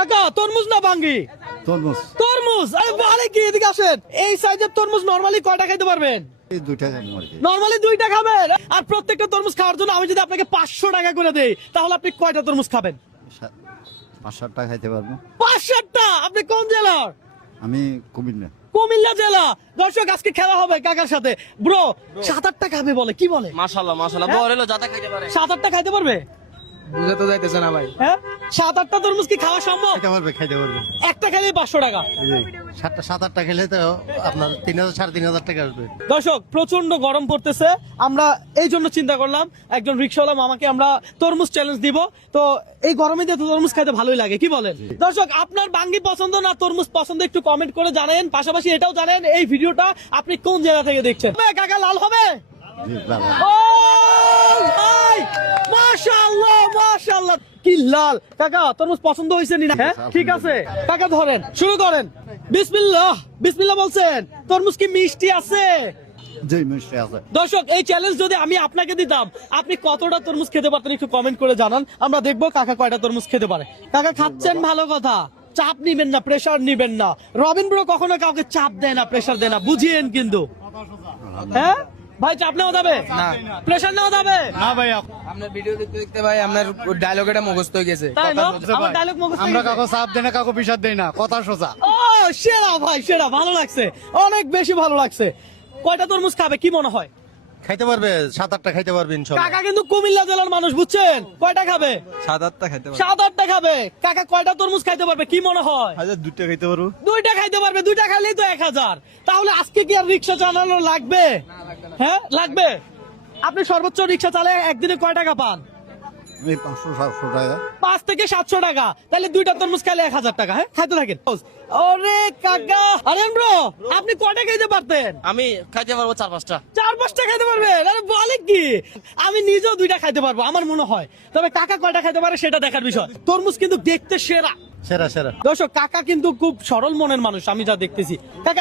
কাকা তরমুজ না ভাঙ্গি? তরমুজ তরমুজ। আরে বলে কি, এদিকে আসেন। এই সাইজের তরমুজ নরমালি কয়টা খাইতে পারবেন? এই 2 টাকা আর কি। নরমালি 2টা খাবেন। আর প্রত্যেকটা তরমুজ খাওয়ার জন্য আমি যদি আপনাকে 500 টাকা করে দেই, তাহলে আপনি কয়টা তরমুজ খাবেন? 5-7 টাকা খাইতে পারবো। 5-7টা। আপনি কোন জেলার? আমি কুমিল্লা। কুমিল্লা জেলা। দর্শক আজকে খেলা হবে কাকার সাথে। ব্রো 7-8টা খাবে বলে, কি বলে? মাশাআল্লাহ মাশাআল্লাহ, বড় হলো যাতা খাইতে পারে। 7-8টা খাইতে পারবে? বুঝে তো যাইতেছে না ভাই। হ্যাঁ 7-8টা তরমুজ কি খাওয়া সম্ভব? খাইতে পারবে। একটা খেলে 500 টাকা। 7-8 খেলে তো আপনার 3,000-3,500 টাকা আসবে। দর্শক প্রচন্ড গরম পড়তেছে, আমরা এই জন্য চিন্তা করলাম একজন রিক্সাওয়ালা মামাকে আমরা তরমুজ চ্যালেঞ্জ দিব। তো এই গরমে দিয়ে তো তরমুজ খাইতে ভালোই লাগে, কি বলেন? দর্শক আপনার বাঙ্গি পছন্দ না তরমুজ পছন্দ একটু কমেন্ট করে জানেন। পাশাপাশি এটাও জানেন এই ভিডিওটা আপনি কোন জায়গা থেকে দেখছেন। কাকা লাল হবে? জি, বাবা। ও ভাই মাশাআল্লাহ মাশাআল্লাহ, কি লাল। কাকা তরমুজ পছন্দ হয়েছে নি না? হ্যাঁ ঠিক আছে কাকা, ধরেন শুরু করেন। বিসমিল্লাহ বিসমিল্লাহ বলছেন। তরমুজ কি মিষ্টি আছে? জি, মিষ্টি আছে। দর্শক এই চ্যালেঞ্জ যদি আমি আপনাকে দিতাম, আপনি কতটা তরমুজ খেতে পারতেন একটু কমেন্ট করে জানান। আমরা দেখবো কাকা কয়টা তরমুজ খেতে পারে। কাকা খাচ্ছেন, ভালো কথা। চাপ নিবেন না, প্রেসার নিবেন না। রবিন ব্রো কখনো কাউকে চাপ দেয় না, প্রেসার দেয় না, বুঝিয়েন কিন্তু। হ্যাঁ ভাই, চাপ নেওয়া যাবে না, প্রেসার নেওয়া যাবে না ভাই, আপনার ভিডিও দেখতে দেখতে ভাই আপনার ডায়লগ এটা মুখস্থ হয়ে গেছে। তাই না? আমার ডায়লগ মুখস্থ আমরা হয়ে গেছে। কাউকে চাপ দেই না, কাউকে বিষাদ দেই না, কথা সোজা। ও সেরা ভাই, সেরা, ভালো লাগছে, অনেক বেশি ভালো লাগছে। কয়টা তরমুজ খাবে কি মনে হয়? খাইতে পারবে 7-8টা খাইতে পারবে ইনশাআল্লাহ। কাকা কিন্তু কুমিল্লা জেলার মানুষ, বুঝছেন? কয়টা খাবে? 7-8টা খাইতে 7-8টা খাবে। কাকা কয়টা তরমুজ খাইতে পারবে কি মনে হয়? 2টা খাইতে পারবো। 2টা খাইতে পারবে। 2টা খাইলেই তো 1000। তাহলে আজকে কি আর রিক্সা চালানো লাগবে? হ্যাঁ লাগবে। আপনি সর্বোচ্চ রিক্সা চালায় একদিনে কয় টাকা পান? এই 500-700 টাকা। 5 থেকে 700 টাকা। তাহলে 2টা তরমুজ খাইলে 1000 টাকা। হ্যাঁ খাইতে থাকেন। ওরে কাকা, আরে ব্রো আপনি কয়টা খাইতে পারতেন? আমি খাইতে পারবো 4-5টা। 4-5টা খাইতে পারবেন? আরে বলে কি, আমি নিজেও 2টা খাইতে পারবো আমার মনে হয়। তবে কাকা কয়টা খাইতে পারে সেটা দেখার বিষয়। তরমুজ কিন্তু দেখতে সেরা। সেরা সেরা। দর্শক কাকা কিন্তু খুব সরল মনের মানুষ, আমি যা দেখতেছি। কাকা